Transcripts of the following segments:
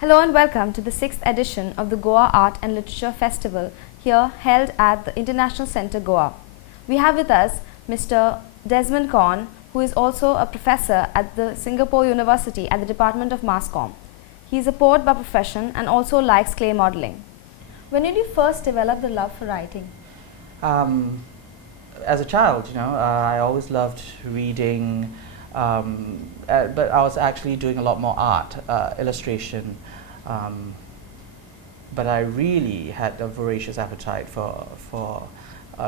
Hello and welcome to the 6th edition of the Goa Art and Literature Festival, here held at the International Centre, Goa. We have with us Mr. Desmond Kon, who is also a professor at the Singapore University at the Department of Mass Comm. He is a poet by profession and also likes clay modelling. When did you first develop the love for writing? As a child, I always loved reading, but I was actually doing a lot more art, illustration, but I really had a voracious appetite for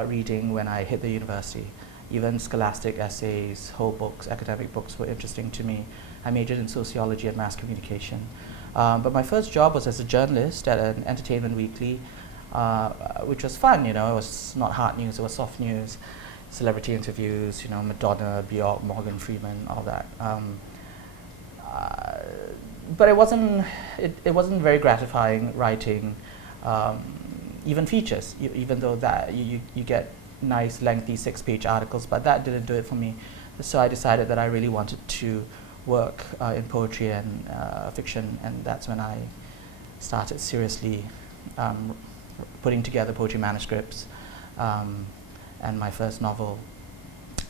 reading when I hit the university. Even scholastic essays, whole books, academic books were interesting to me. I majored in sociology and mass communication. But my first job was as a journalist at an entertainment weekly, which was fun, It was not hard news, it was soft news, celebrity interviews, Madonna, Bjork, Morgan Freeman, all that. But it wasn't very gratifying writing, even features, even though that you get nice, lengthy 6-page articles, but that didn't do it for me. So I decided that I really wanted to work in poetry and fiction, and that's when I started seriously putting together poetry manuscripts and my first novel.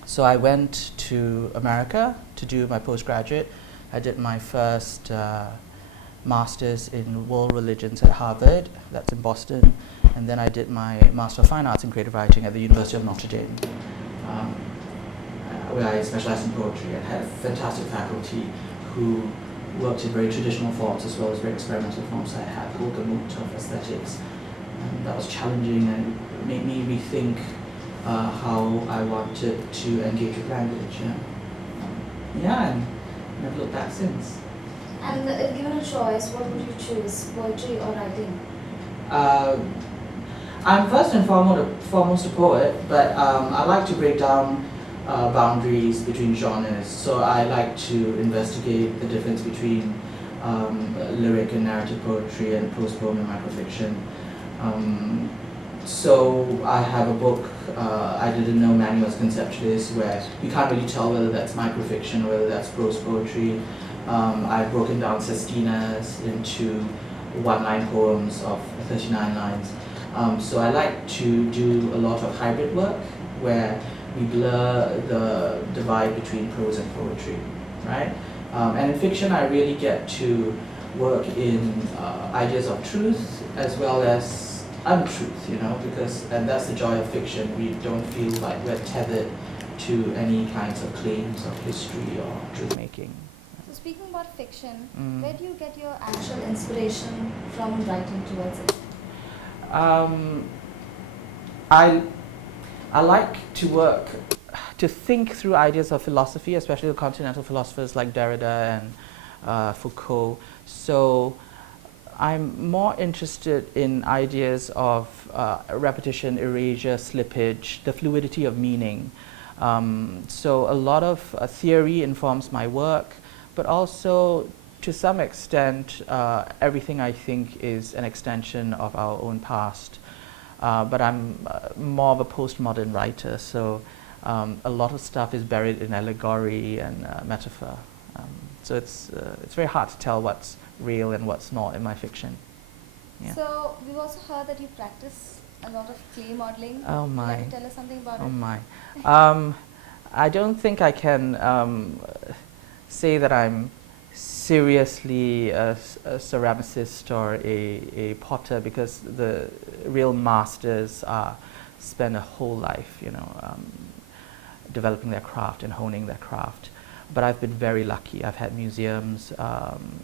So I went to America to do my postgraduate. I did my first master's in world religions at Harvard, that's in Boston, and then I did my Master of Fine Arts in Creative Writing at the University of Notre Dame, where I specialized in poetry and had a fantastic faculty who worked in very traditional forms as well as very experimental forms. I had whole gamut of aesthetics, and that was challenging and made me rethink how I wanted to engage with language. And I've looked back since. And if given a choice, what would you choose, poetry or writing? I'm first and foremost a poet, but I like to break down boundaries between genres. So I like to investigate the difference between lyric and narrative poetry and prose poem and microfiction. So I have a book I didn't know manual as conceptualist, where you can't really tell whether that's microfiction or whether that's prose poetry. I've broken down sestinas into one-line poems of 39 lines. So I like to do a lot of hybrid work where we blur the divide between prose and poetry, right? And in fiction, I really get to work in ideas of truth as well as untruth, and that's the joy of fiction. We don't feel like we're tethered to any kinds of claims of history or truth-making. So speaking about fiction, where do you get your actual inspiration from writing towards it? I like to think through ideas of philosophy, especially the continental philosophers like Derrida and Foucault. So I'm more interested in ideas of repetition, erasure, slippage, the fluidity of meaning. So a lot of theory informs my work, but also to some extent everything I think is an extension of our own past. But I'm more of a postmodern writer, so a lot of stuff is buried in allegory and metaphor. So it's very hard to tell what's real and what's not in my fiction. Yeah. So we've also heard that you practice a lot of clay modeling. Oh my! Can you tell us something about it? Oh my! I don't think I can say that I'm seriously a ceramicist or a potter, because the real masters spend a whole life, developing their craft and honing their craft. But I've been very lucky. I've had museums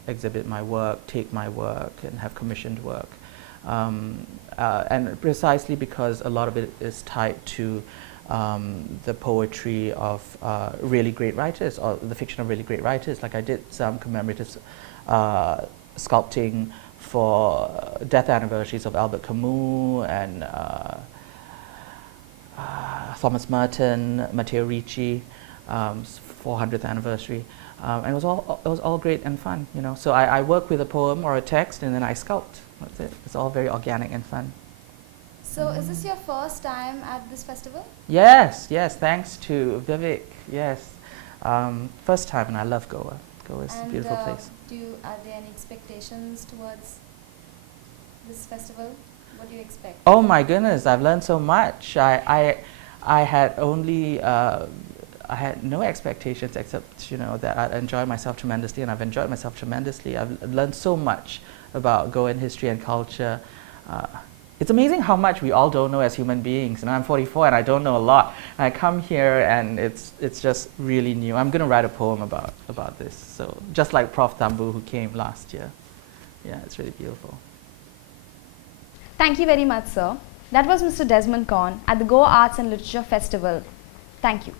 exhibit my work, take my work, and have commissioned work. And precisely because a lot of it is tied to the poetry of really great writers, or the fiction of really great writers. Like I did some commemorative sculpting for death anniversaries of Albert Camus and Thomas Merton, Matteo Ricci. 400th anniversary, and it was all great and fun, So I work with a poem or a text, and then I sculpt. That's it. It's all very organic and fun. So is this your first time at this festival? Yes, thanks to Vivek. Yes, first time, and I love Goa. Goa is a beautiful place. Are there any expectations towards this festival? What do you expect? Oh my goodness, I've learned so much. I had only, I had no expectations except, that I'd enjoy myself tremendously, and I've enjoyed myself tremendously. I've learned so much about Goan history and culture. It's amazing how much we all don't know as human beings. I'm 44 and I don't know a lot. And I come here and it's just really new. I'm going to write a poem about this. So just like Prof. Tambu who came last year. Yeah, it's really beautiful. Thank you very much, sir. That was Mr. Desmond Kon at the Goa Arts and Literature Festival. Thank you.